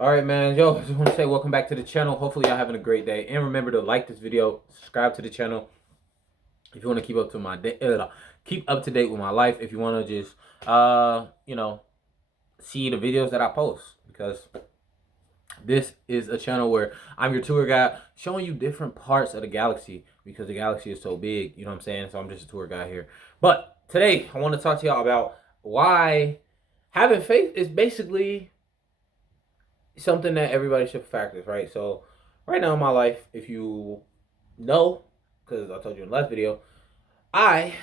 All right, man. Yo, I just want to say welcome back to the channel. Hopefully, y'all having a great day. And remember to like this video, subscribe to the channel if you want to keep up to my day, keep up to date with my life. If you want to just, see the videos that I post, because this is a channel where I'm your tour guide, showing you different parts of the galaxy because the galaxy is so big. You know what I'm saying? So I'm just a tour guide here. But today, I want to talk to y'all about why having faith is basically something that everybody should practice, right? So right now in my life, if you know, because I told you in the last video, I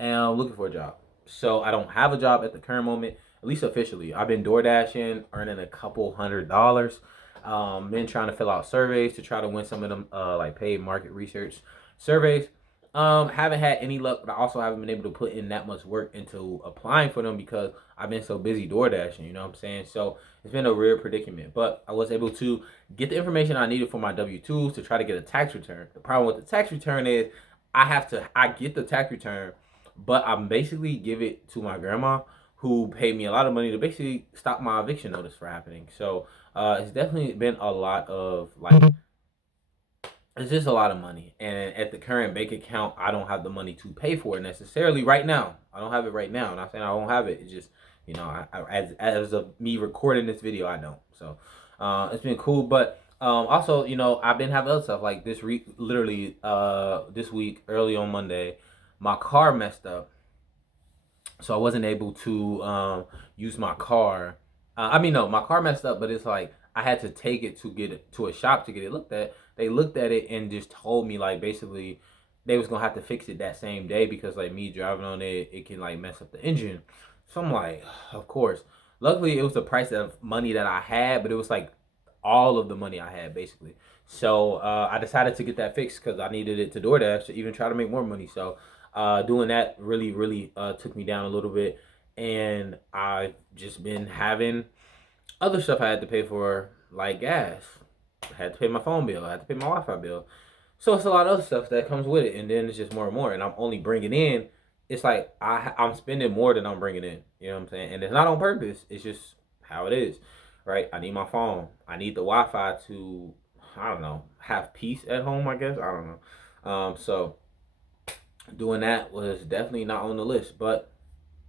am looking for a job. So I don't have a job at the current moment, at least officially. I've been door dashing, earning a couple $100. Been trying to fill out surveys to try to win some of them like paid market research surveys. Haven't had any luck, but I also haven't been able to put in that much work into applying for them because I've been so busy door dashing, you know what I'm saying? So it's been a real predicament. But I was able to get the information I needed for my W-2s to try to get a tax return. The problem with the tax return is I get the tax return, but I basically give it to my grandma, who paid me a lot of money to basically stop my eviction notice for happening. So it's definitely been a lot of like, it's just a lot of money. And at the current bank account, I don't have the money to pay for it necessarily right now. I don't have it right now. I'm not saying I don't have it. It's just, as of me recording this video, I don't. So it's been cool. But also, I've been having other stuff like literally this week, early on Monday, my car messed up. So I wasn't able to use my car. No, my car messed up, but it's like I had to take it to get it to a shop to get it looked at. They looked at it and just told me like basically they was gonna have to fix it that same day because like me driving on it, it can like mess up the engine. So I'm like, of course. Luckily, it was the price of money that I had, but it was like all of the money I had basically. So I decided to get that fixed because I needed it to DoorDash to even try to make more money. So doing that really took me down a little bit, and I've just been having other stuff I had to pay for, like gas. I had to pay my phone bill. I had to pay my Wi-Fi bill. So it's a lot of other stuff that comes with it, and then it's just more and more. And I'm only bringing in. It's like I'm spending more than I'm bringing in. You know what I'm saying? And it's not on purpose. It's just how it is, right? I need my phone. I need the Wi-Fi to, I don't know, have peace at home. I guess I don't know. So doing that was definitely not on the list, but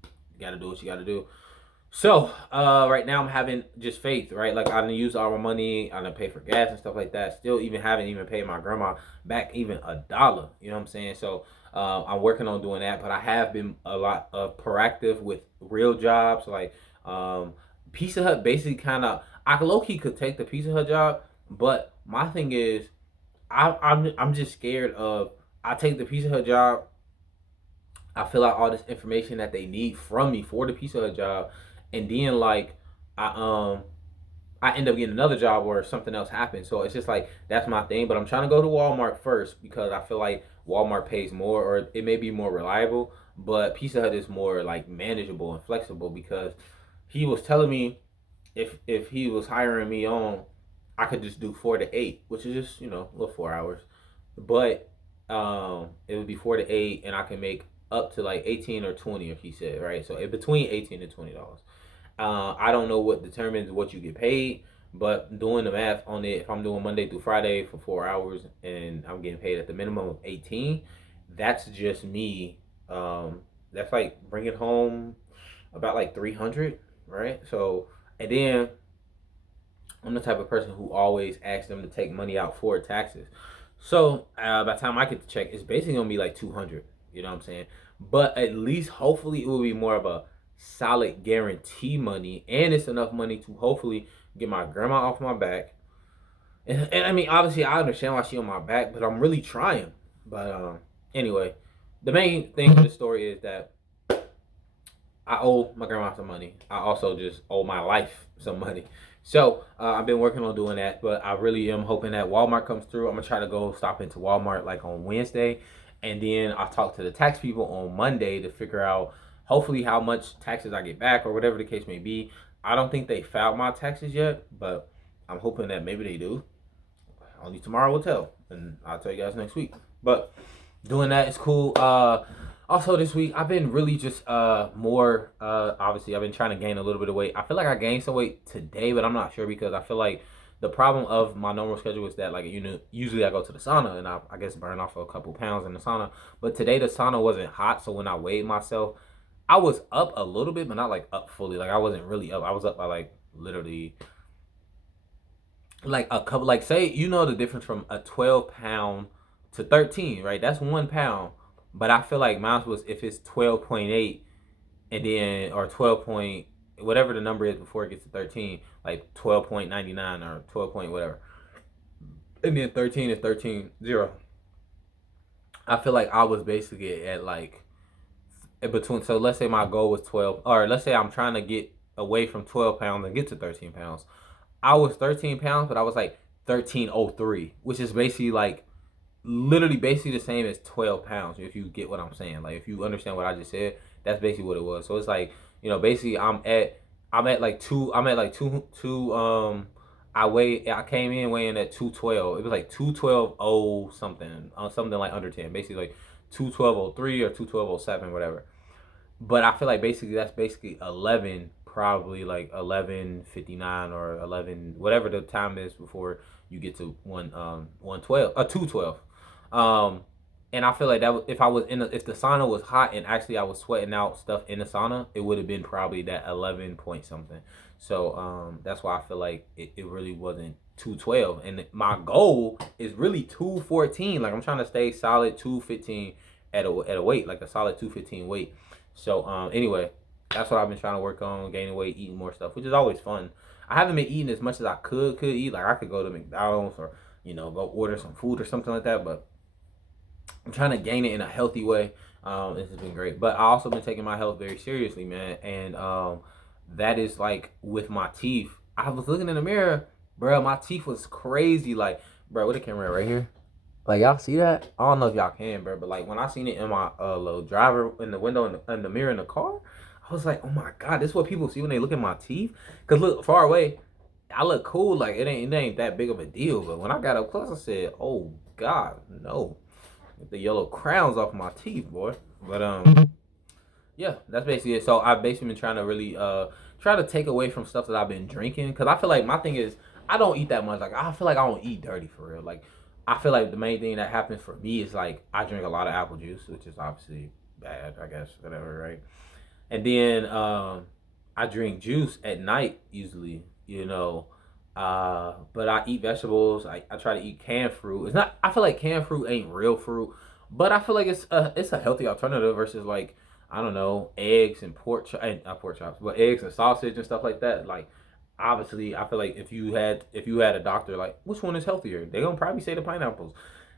you got to do what you got to do. So right now I'm having just faith, right? Like I didn't use all my money, I didn't pay for gas and stuff like that. Still, even haven't even paid my grandma back even $1. You know what I'm saying? So I'm working on doing that, but I have been a lot of proactive with real jobs, like Pizza Hut. Basically, kind of, I low key could take the Pizza Hut job, but my thing is, I'm just scared of, I take the Pizza Hut job, I fill out all this information that they need from me for the Pizza Hut job, and then like I um I end up getting another job or something else happens. So it's just like that's my thing. But I'm trying to go to Walmart first because I feel like Walmart pays more, or it may be more reliable. But Pizza Hut is more like manageable and flexible because he was telling me if he was hiring me on, I could just do 4 to 8, which is just a little 4 hours, but it would be 4 to 8, and I can make up to like 18 or 20, if he said, right? So in between 18 and $20. I don't know what determines what you get paid, but doing the math on it, if I'm doing Monday through Friday for 4 hours and I'm getting paid at the minimum of 18, that's just me. That's like bringing home about like 300, right? So, and then I'm the type of person who always asks them to take money out for taxes. So by the time I get the check, it's basically gonna be like 200. You know what I'm saying? But at least, hopefully, it will be more of a solid guarantee money, and it's enough money to hopefully get my grandma off my back. And I mean, obviously, I understand why she on my back, but I'm really trying. But anyway, the main thing for the story is that I owe my grandma some money. I also just owe my life some money. So I've been working on doing that, but I really am hoping that Walmart comes through. I'm gonna try to go stop into Walmart like on Wednesday, and then I'll talk to the tax people on Monday to figure out hopefully how much taxes I get back or whatever the case may be. I don't think they filed my taxes yet, but I'm hoping that maybe they do. Only tomorrow will tell, and I'll tell you guys next week. But doing that is cool. Also this week I've been really just more obviously I've been trying to gain a little bit of weight. I feel like I gained some weight today, but I'm not sure because I feel like the problem of my normal schedule is that, like, usually I go to the sauna and I guess burn off a couple pounds in the sauna. But today the sauna wasn't hot, so when I weighed myself, I was up a little bit, but not like up fully. Like I wasn't really up. I was up by like literally like a couple, like, say, the difference from a 12 pound to 13, right? That's 1 pound. But I feel like mine was, if it's 12.8 and then, or 12 point, whatever the number is before it gets to 13, like 12.99 or 12 point whatever, and then 13 is 13.0. I feel like I was basically at like in between. So let's say my goal was 12, or let's say I'm trying to get away from 12 pounds and get to 13 pounds. I was 13 pounds, but I was like 1303, which is basically like literally basically the same as 12 pounds, if you get what I'm saying. Like, if you understand what I just said, that's basically what it was. So it's like, basically I'm at like two I came in weighing at 212. It was like 212 something, something like under 10, basically like 212.03 or 212.07, whatever. But I feel like basically that's basically 11, probably like 11:59 or 11, whatever the time is before you get to 112, 212. Um, and I feel like that if I was if the sauna was hot and actually I was sweating out stuff in the sauna, it would have been probably that 11 point something. So that's why I feel like it really wasn't 212. And my goal is really 214. Like, I'm trying to stay solid 215 at a weight, like a solid 215 weight. So anyway, that's what I've been trying to work on: gaining weight, eating more stuff, which is always fun. I haven't been eating as much as I could eat. Like, I could go to McDonald's or go order some food or something like that, but I'm trying to gain it in a healthy way. This has been great, but I also been taking my health very seriously, man. And that is like with my teeth. I was looking in the mirror, bro. My teeth was crazy. Like, bro, with the camera right here. Like, y'all see that? I don't know if y'all can, bro, but like when I seen it in my little driver in the window in the mirror in the car, I was like, oh my god, this is what people see when they look at my teeth. Cause look far away, I look cool. Like, it ain't that big of a deal. But when I got up close, I said, oh god, no. Get the yellow crowns off my teeth, boy. But yeah, that's basically it. So I've basically been trying to really try to take away from stuff that I've been drinking, because I feel like my thing is I don't eat that much. Like, I feel like I don't eat dirty for real. Like, I feel like the main thing that happens for me is like I drink a lot of apple juice, which is obviously bad, I guess, whatever, right? And then I drink juice at night usually, but I eat vegetables. I try to eat canned fruit. It's not. I feel like canned fruit ain't real fruit, but I feel like it's a healthy alternative versus, like, I don't know, eggs and not pork chops, but eggs and sausage and stuff like that. Like, obviously, I feel like if you had a doctor, like, which one is healthier, they're gonna probably say the pineapples.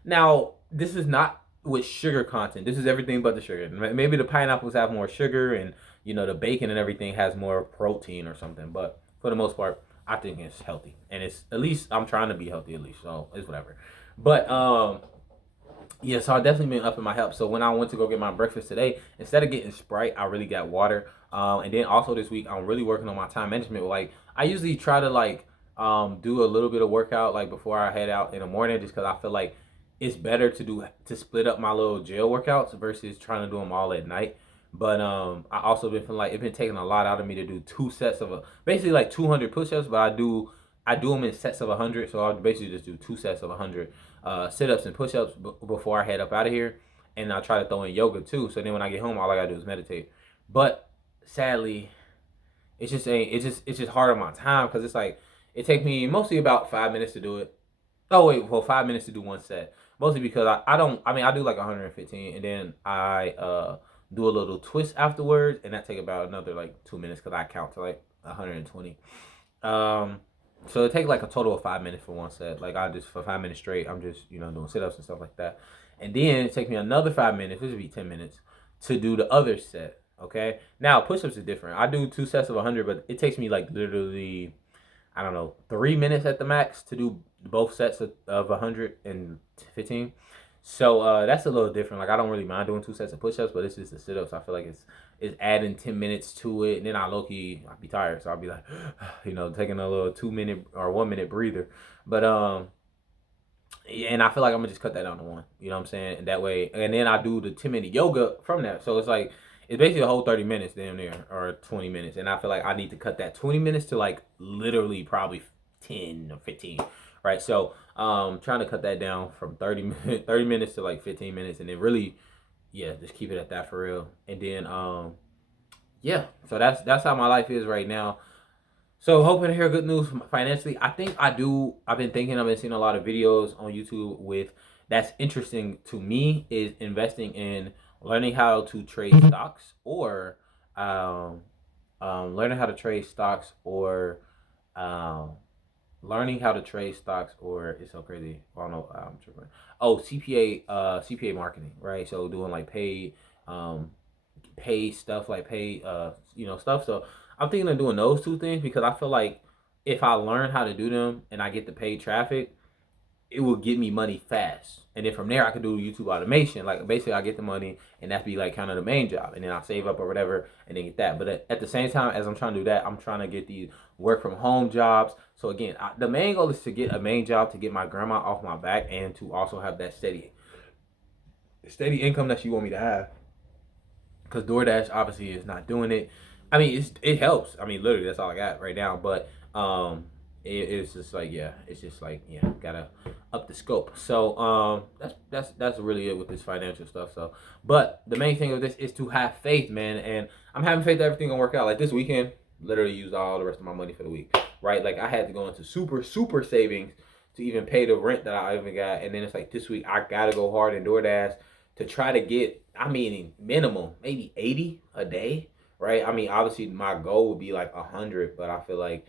Now, this is not with sugar content. This is everything but the sugar. Maybe the pineapples have more sugar, and the bacon and everything has more protein or something. But for the most part, I think it's healthy, and it's, at least I'm trying to be healthy, at least, so it's whatever. But yeah, so I definitely been upping my health. So when I went to go get my breakfast today, instead of getting Sprite, I really got water. And then also this week, I'm really working on my time management. Like, I usually try to, like, do a little bit of workout like before I head out in the morning, just because I feel like it's better to split up my little jail workouts versus trying to do them all at night. But I also been feeling like it's been taking a lot out of me to do two sets of basically like 200 push-ups, but I do them in sets of 100. So I'll basically just do two sets of 100 sit-ups and push-ups before I head up out of here. And I try to throw in yoga too. So then when I get home, all I gotta do is meditate. But sadly, it's just hard on my time, because it's like it takes me mostly about 5 minutes to do it. Oh wait, well, 5 minutes to do one set. Mostly because I don't. I mean, I do like 115, and then I do a little twist afterwards, and that take about another like 2 minutes because I count to like 120. Um, so it takes like a total of 5 minutes for one set. Like, I just, for 5 minutes straight, I'm just doing sit ups and stuff like that, and then it takes me another 5 minutes, which would be 10 minutes, to do the other set. Okay, now push ups is different. I do two sets of 100, but it takes me like literally, I don't know, 3 minutes at the max to do both sets of 115. So that's a little different. Like, I don't really mind doing two sets of push-ups, but it's just the sit-ups. I feel like it's adding 10 minutes to it, and then I'll be tired, so I'll be like, taking a little 2 minute or 1 minute breather. But and I feel like I'm gonna just cut that down to one. You know what I'm saying? And that way, and then I do the 10-minute yoga from that. So it's like it's basically a whole 30 minutes damn near, or 20 minutes. And I feel like I need to cut that 20 minutes to like literally probably 10 or 15. Right. So trying to cut that down from 30 minutes to like 15 minutes, and then really, yeah, just keep it at that for real. And then yeah, so that's how my life is right now. So hoping to hear good news financially. I think I do. I've been seeing a lot of videos on YouTube with that's interesting to me is investing in learning how to trade stocks or um, learning how to trade stocks or um, learning how to trade stocks or it's so crazy. I don't know. I'm tripping. Oh, CPA marketing, right? So doing like um, paid stuff like paid stuff. So I'm thinking of doing those two things because I feel like if I learn how to do them and I get the paid traffic, it will get me money fast. And then from there I could do YouTube automation. Like basically I get the money and that be like kind of the main job. And then I save up or whatever and then get that. But at the same time as I'm trying to do that, I'm trying to get these work from home jobs. So again, the main goal is to get a main job to get my grandma off my back and to also have that steady income that she want me to have. Because DoorDash obviously is not doing it. I mean, it helps. I mean, literally, that's all I got right now. But it's just like it's just like gotta up the scope. So that's really it with this financial stuff. So, but the main thing of this is to have faith, man. And I'm having faith that everything gonna work out. Like this weekend, literally used all the rest of my money for the week. Right? Like I had to go into super savings to even pay the rent that I even got. And then it's like this week I gotta go hard in DoorDash to try to get, I mean, minimum maybe 80 a day, right? I mean, obviously my goal would be like 100, but I feel like,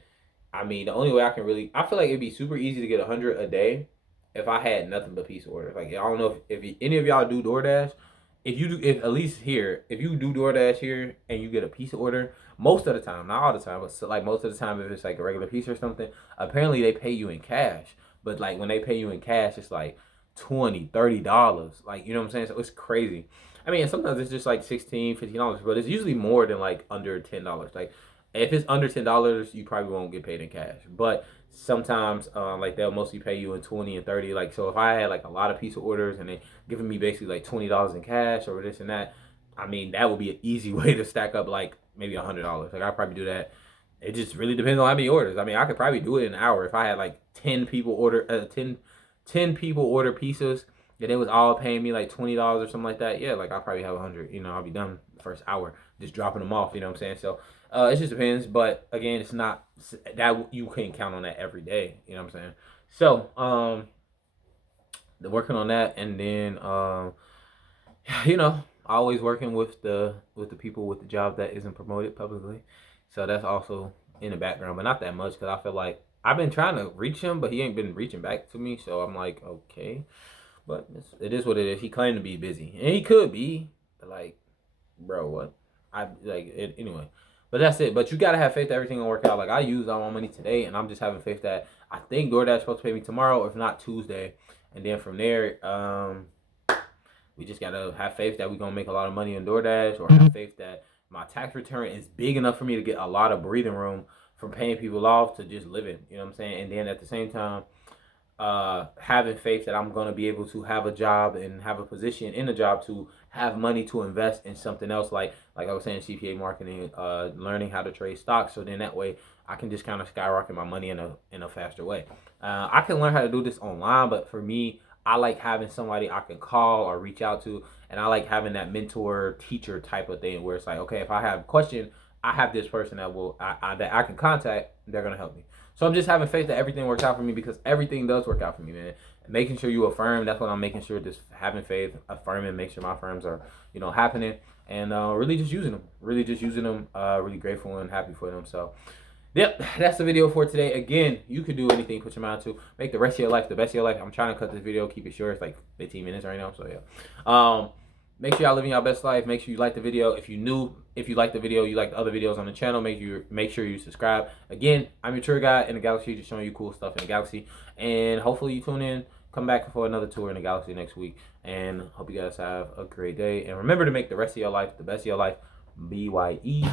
I mean, the only way I can really, I feel like it'd be super easy to get 100 a day if I had nothing but piece orders. Like I don't know if any of y'all do DoorDash. If you do, if at least here, if you do DoorDash here and you get a piece of order, most of the time, not all the time, but so like most of the time, if it's like a regular piece or something, apparently they pay you in cash. But like when they pay you in cash, it's like 20, $30. Like, you know what I'm saying? So it's crazy. I mean, sometimes it's just like 16, $15, but it's usually more than like under $10. Like if it's under $10, you probably won't get paid in cash. But sometimes like they'll mostly pay you in 20 and 30. Like so if I had like a lot of piece of orders and they giving me basically like $20 in cash or this and that, I mean that would be an easy way to stack up like maybe $100. Like I'd probably do that. It just really depends on how many orders. I mean, I could probably do it in an hour if I had like 10 people order 10 people order pizzas and it was all paying me like $20 or something like that. Yeah, like I'll probably have 100. You know, I'll be done the first hour just dropping them off. You know what I'm saying? So it just depends. But again, it's not that you can't count on that every day. You know what I'm saying? So working on that, and then always working with the people with the job that isn't promoted publicly. So that's also in the background, but not that much because I feel like I've been trying to reach him, but he ain't been reaching back to me. So I'm like, okay, but it is what it is. He claimed to be busy, and he could be. But like, bro, what? I like it anyway. But that's it. But you gotta have faith that everything will work out. Like I used all my money today, and I'm just having faith that I think DoorDash is supposed to pay me tomorrow, if not Tuesday, and then from there, we just gotta have faith that we're gonna make a lot of money on DoorDash, or have faith that my tax return is big enough for me to get a lot of breathing room from paying people off to just living. You know what I'm saying? And then at the same time, having faith that I'm gonna be able to have a job and have a position in a job to have money to invest in something else, like I was saying, CPA marketing, learning how to trade stocks. So then that way I can just kind of skyrocket my money in a faster way. I can learn how to do this online, but for me, I like having somebody I can call or reach out to, and I like having that mentor teacher type of thing where it's like, okay, if I have a question, I have this person that that I can contact. They're gonna help me. So I'm just having faith that everything works out for me, because everything does work out for me, man. Making sure you affirm. That's what I'm making sure. Just having faith, affirming, make sure my affirms are happening, and really just using them. Really just using them. Really grateful and happy for them. So. Yep, that's the video for today. Again, you could do anything, put your mind to. Make the rest of your life the best of your life. I'm trying to cut this video, keep it short. It's like 15 minutes right now, so yeah. Make sure y'all living your best life. Make sure you like the video. If you like the video, you like the other videos on the channel, make sure you subscribe. Again, I'm your tour guide in the galaxy, just showing you cool stuff in the galaxy. And hopefully you tune in, come back for another tour in the galaxy next week. And hope you guys have a great day. And remember to make the rest of your life the best of your life. BYE.